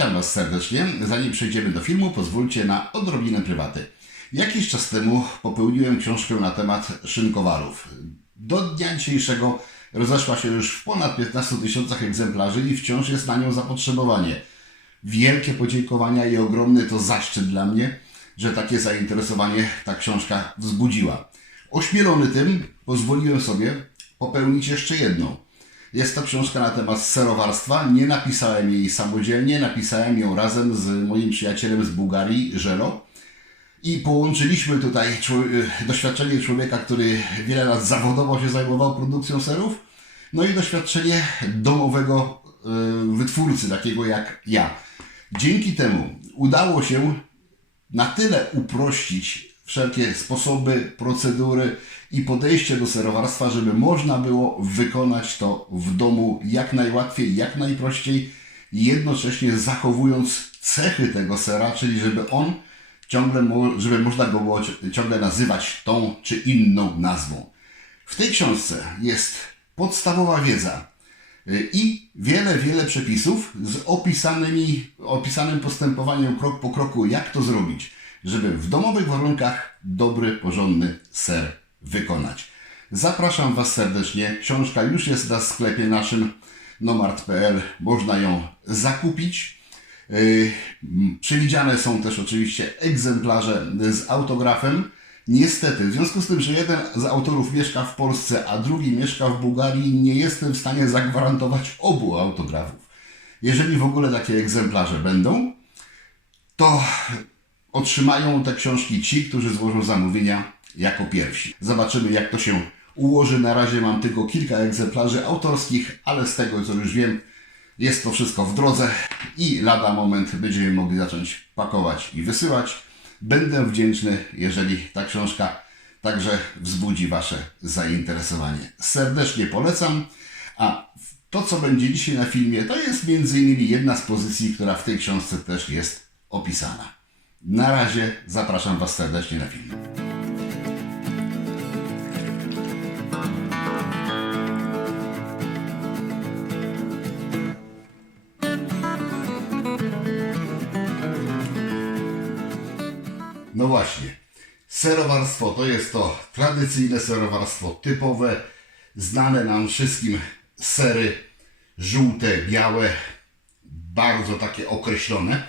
Witam Was serdecznie. Zanim przejdziemy do filmu, pozwólcie na odrobinę prywaty. Jakiś czas temu popełniłem książkę na temat szynkowarów. Do dnia dzisiejszego rozeszła się już w ponad 15 000 egzemplarzy i wciąż jest na nią zapotrzebowanie. Wielkie podziękowania i ogromny to zaszczyt dla mnie, że takie zainteresowanie ta książka wzbudziła. Ośmielony tym pozwoliłem sobie popełnić jeszcze jedną. Jest to książka na temat serowarstwa. Nie napisałem jej samodzielnie, napisałem ją razem z moim przyjacielem z Bułgarii, Żelo. I połączyliśmy tutaj doświadczenie człowieka, który wiele lat zawodowo się zajmował produkcją serów, no i doświadczenie domowego wytwórcy, takiego jak ja. Dzięki temu udało się na tyle uprościć wszelkie sposoby, procedury i podejście do serowarstwa, żeby można było wykonać to w domu jak najłatwiej, jak najprościej, jednocześnie zachowując cechy tego sera, czyli żeby on żeby można go było ciągle nazywać tą czy inną nazwą. W tej książce jest podstawowa wiedza i wiele przepisów z opisanym postępowaniem krok po kroku, jak to zrobić, żeby w domowych warunkach dobry, porządny ser wykonać. Zapraszam Was serdecznie. Książka już jest na sklepie naszym nomart.pl. Można ją zakupić. Przewidziane są też oczywiście egzemplarze z autografem. Niestety, w związku z tym, że jeden z autorów mieszka w Polsce, a drugi mieszka w Bułgarii, nie jestem w stanie zagwarantować obu autografów. Jeżeli w ogóle takie egzemplarze będą, to otrzymają te książki ci, którzy złożą zamówienia jako pierwsi. Zobaczymy, jak to się ułoży. Na razie mam tylko kilka egzemplarzy autorskich, ale z tego, co już wiem, jest to wszystko w drodze i lada moment będziemy mogli zacząć pakować i wysyłać. Będę wdzięczny, jeżeli ta książka także wzbudzi Wasze zainteresowanie. Serdecznie polecam, a to, co będzie dzisiaj na filmie, to jest m.in. jedna z pozycji, która w tej książce też jest opisana. Na razie zapraszam Was serdecznie na film. No właśnie, serowarstwo to jest to tradycyjne serowarstwo typowe, znane nam wszystkim sery żółte, białe, bardzo takie określone,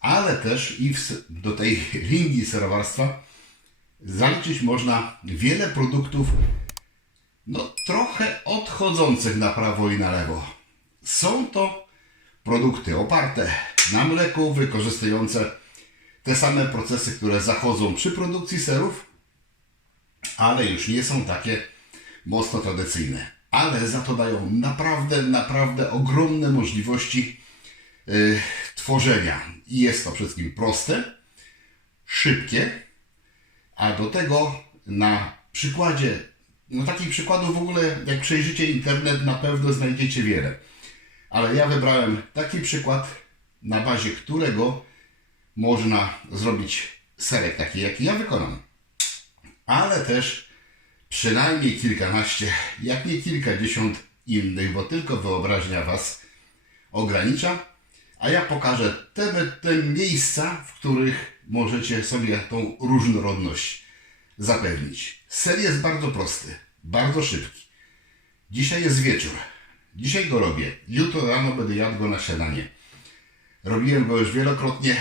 ale też i do tej linii serowarstwa zaliczyć można wiele produktów, no trochę odchodzących na prawo i na lewo. Są to produkty oparte na mleku, wykorzystujące te same procesy, które zachodzą przy produkcji serów, ale już nie są takie mocno tradycyjne. Ale za to dają naprawdę ogromne możliwości tworzenia. I jest to przede wszystkim proste, szybkie, a do tego na przykładzie, no takich przykładów w ogóle, jak przejrzycie internet, na pewno znajdziecie wiele. Ale ja wybrałem taki przykład, na bazie którego można zrobić serek taki, jaki ja wykonam. Ale też przynajmniej kilkanaście, jak nie kilkadziesiąt innych, bo tylko wyobraźnia Was ogranicza. A ja pokażę te miejsca, w których możecie sobie tą różnorodność zapewnić. Ser jest bardzo prosty, bardzo szybki. Dzisiaj jest wieczór. Dzisiaj go robię. Jutro rano będę jadł go na śniadanie. Robiłem go już wielokrotnie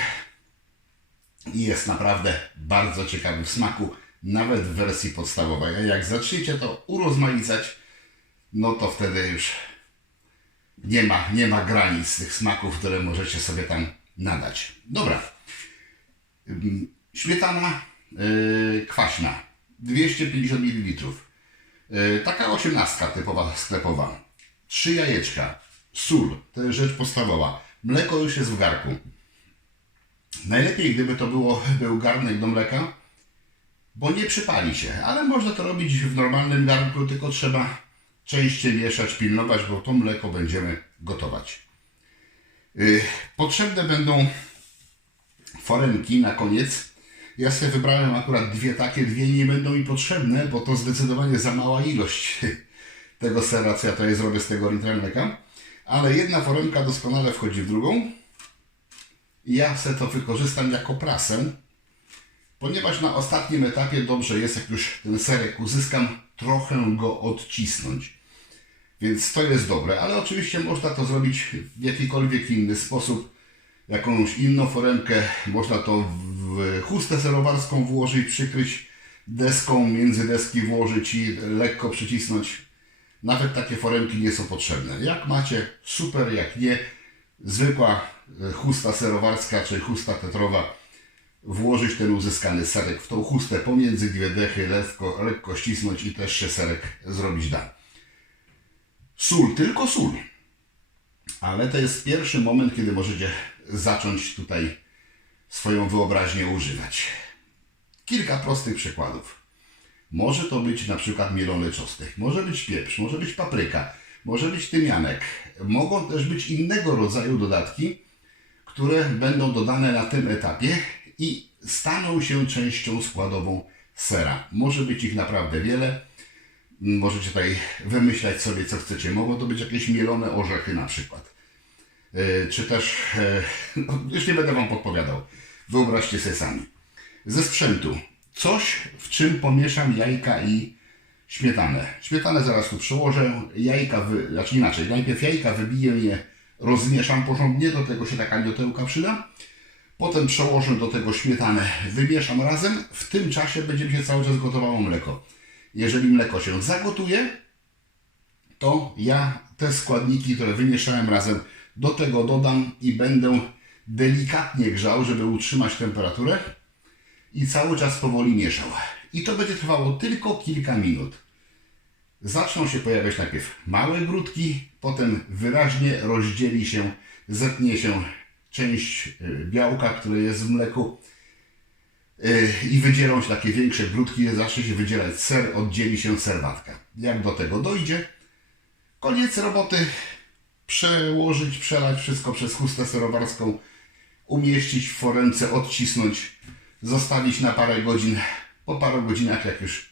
i jest naprawdę bardzo ciekawy w smaku, nawet w wersji podstawowej. A jak zaczniecie to urozmaicać, no to wtedy już nie ma granic tych smaków, które możecie sobie tam nadać. Dobra. Śmietana kwaśna, 250 ml. Taka 18 typowa sklepowa. 3 jajeczka, sól, to jest rzecz podstawowa. Mleko już jest w garku. Najlepiej, gdyby to był garnek do mleka, bo nie przypali się, ale można to robić w normalnym garnku, tylko trzeba częściej mieszać, pilnować, bo to mleko będziemy gotować. Potrzebne będą foremki na koniec. Ja sobie wybrałem akurat dwie nie będą mi potrzebne, bo to zdecydowanie za mała ilość tego sera, co ja tutaj zrobię z tego litra mleka. Ale jedna foremka doskonale wchodzi w drugą. i ja se to wykorzystam jako prasę, ponieważ na ostatnim etapie dobrze jest, jak już ten serek uzyskam, trochę go odcisnąć. Więc to jest dobre, ale oczywiście można to zrobić w jakikolwiek inny sposób. Jakąś inną foremkę, można to w chustę serowarską włożyć, przykryć deską, między deski włożyć i lekko przycisnąć. Nawet takie foremki nie są potrzebne. Jak macie, super, jak nie, zwykła chusta serowarska czy chusta tetrowa, włożyć ten uzyskany serek w tą chustę pomiędzy dwie dechy, lekko ścisnąć i też się serek zrobić da. Sól, tylko sól. Ale to jest pierwszy moment, kiedy możecie zacząć tutaj swoją wyobraźnię używać. Kilka prostych przykładów. Może to być na przykład mielony czosnek, może być pieprz, może być papryka, może być tymianek. Mogą też być innego rodzaju dodatki, które będą dodane na tym etapie i staną się częścią składową sera. Może być ich naprawdę wiele. Możecie tutaj wymyślać sobie, co chcecie. Mogą to być jakieś mielone orzechy na przykład. Czy też, no, już nie będę Wam podpowiadał. Wyobraźcie sobie sami. Ze sprzętu. Coś, w czym pomieszam jajka i śmietanę. Śmietanę zaraz tu przyłożę. Znaczy inaczej. Najpierw jajka wybiję je, rozmieszam porządnie. Do tego się taka miotełka przyda. Potem przełożę do tego śmietanę, wymieszam razem. W tym czasie będzie mi się cały czas gotowało mleko. Jeżeli mleko się zagotuje, to ja te składniki, które wymieszałem razem, do tego dodam i będę delikatnie grzał, żeby utrzymać temperaturę i cały czas powoli mieszał. I to będzie trwało tylko kilka minut. Zaczną się pojawiać najpierw małe grudki, potem wyraźnie rozdzieli się, zetnie się część białka, które jest w mleku i wydzielą się takie większe grudki, zacznie się wydzielać ser, oddzieli się serwatka. Jak do tego dojdzie, koniec roboty. Przełożyć, przelać wszystko przez chustę serowarską, umieścić w foremce, odcisnąć, zostawić na parę godzin. Po paru godzinach, jak już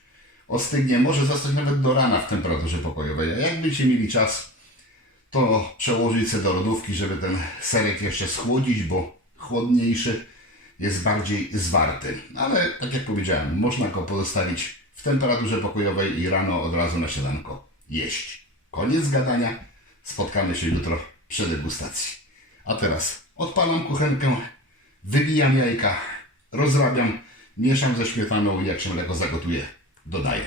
ostygnie, może zostać nawet do rana w temperaturze pokojowej. A jak będziecie mieli czas, to przełożyć sobie do lodówki, żeby ten serek jeszcze schłodzić, bo chłodniejszy jest bardziej zwarty. Ale tak jak powiedziałem, można go pozostawić w temperaturze pokojowej i rano od razu na śniadanko jeść. Koniec gadania. Spotkamy się jutro przy degustacji. A teraz odpalam kuchenkę, wybijam jajka, rozrabiam, mieszam ze śmietaną i jak się mleko zagotuje, dodaję.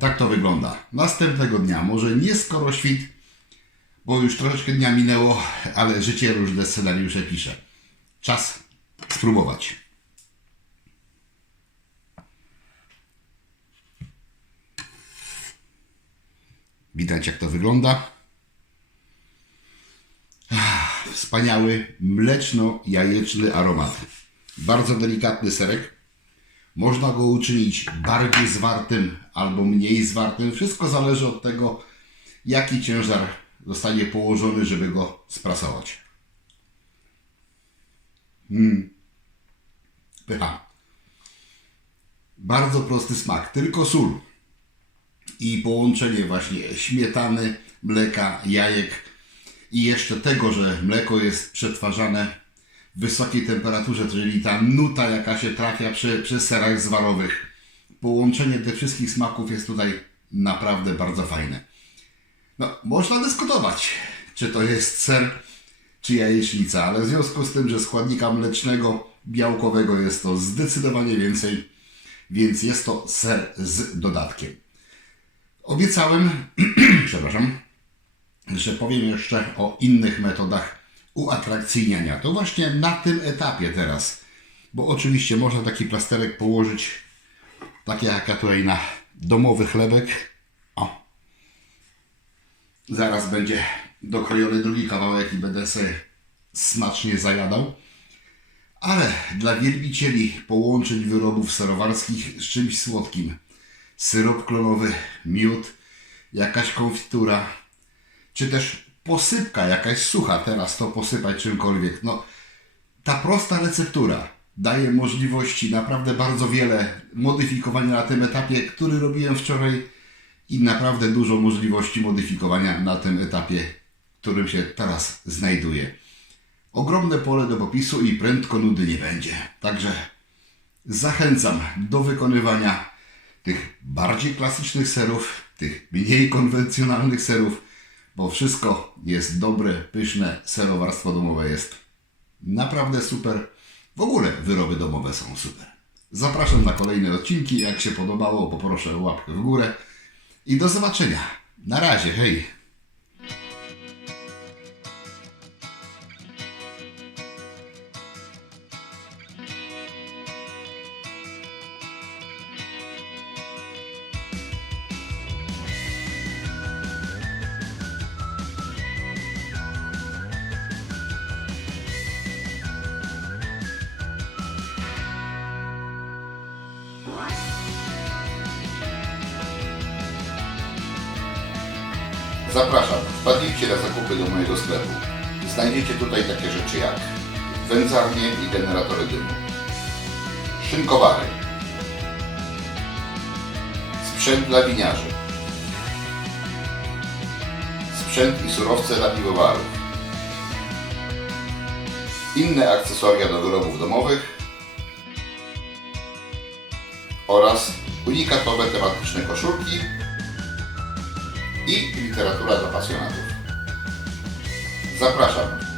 Tak to wygląda. Następnego dnia, może nie skoro świt, bo już troszeczkę dnia minęło, ale życie różne scenariusze pisze. Czas spróbować. Widać, jak to wygląda. Wspaniały mleczno-jajeczny aromat. Bardzo delikatny serek. Można go uczynić bardziej zwartym albo mniej zwartym. Wszystko zależy od tego, jaki ciężar zostanie położony, żeby go sprasować. Pycha. Bardzo prosty smak, tylko sól. I połączenie właśnie śmietany, mleka, jajek i jeszcze tego, że mleko jest przetwarzane w wysokiej temperaturze, czyli ta nuta, jaka się trafia przy serach zwarowych. Połączenie tych wszystkich smaków jest tutaj naprawdę bardzo fajne. No, można dyskutować, czy to jest ser, czy jajecznica, ale w związku z tym, że składnika mlecznego, białkowego jest to zdecydowanie więcej, więc jest to ser z dodatkiem. Obiecałem, przepraszam, że powiem jeszcze o innych metodach uatrakcyjniania. To właśnie na tym etapie teraz, bo oczywiście można taki plasterek położyć, tak jak ja tutaj na domowy chlebek. O, zaraz będzie dokrojony drugi kawałek i będę sobie smacznie zajadał. Ale dla wielbicieli połączeń wyrobów serowarskich z czymś słodkim, syrop klonowy, miód, jakaś konfitura, czy też posypka jakaś sucha, teraz to posypać czymkolwiek. No, ta prosta receptura daje możliwości naprawdę bardzo wiele modyfikowania na tym etapie, który robiłem wczoraj i naprawdę dużo możliwości modyfikowania na tym etapie, w którym się teraz znajduję. Ogromne pole do popisu i prędko nudy nie będzie. Także zachęcam do wykonywania tych bardziej klasycznych serów, tych mniej konwencjonalnych serów, bo wszystko jest dobre, pyszne, serowarstwo domowe jest naprawdę super. W ogóle wyroby domowe są super. Zapraszam na kolejne odcinki. Jak się podobało, poproszę o łapkę w górę i do zobaczenia. Na razie, hej! Zapraszam, wpadnijcie na zakupy do mojego sklepu. Znajdziecie tutaj takie rzeczy jak wędzarnie i generatory dymu, szynkowary, sprzęt dla winiarzy, sprzęt i surowce dla piwowarów, inne akcesoria do wyrobów domowych oraz unikatowe tematyczne koszulki i literatura dla pasjonatów. Zapraszam.